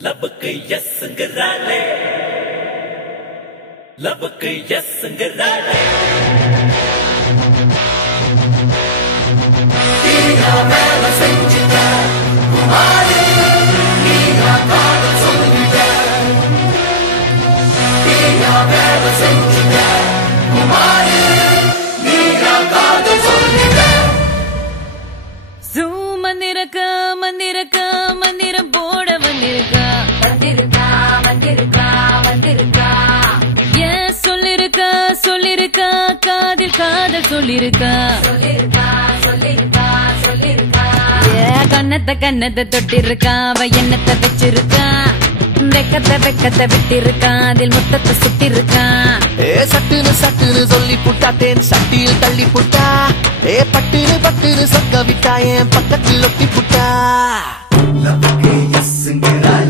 லபக்கு எஸ்ங்கறாளே லபக்கு எஸ்ங்கறாளே நீயா வேலை செஞ்சிட்ட குமாரி நீயா காதல் சொல்லிட்ட நீயா வேலை செஞ்சிட்ட குமாரி நீயா காதல் சொல்லிட்ட மந்திரம் போட வந்திருக்கா ஏன் சொல்லிருக்கா காதில் காதல் சொல்லிருக்கா கண்ணத்தை தொட்டிருக்கா அவ எண்ணத்தை வச்சிருக்கா வெக்கத்தை விட்டிருக்கா அதில் முத்தத்தை சுட்டிருக்கா சட்டுன்னு சொல்லி புட்டா தேன் சட்டியில் தள்ளி புட்டா பட்டுன்னு சொக்க விட்டா என் பக்கத்தில் ஒட்டி புட்டா லபக்கு எஸ்ங்கறாளே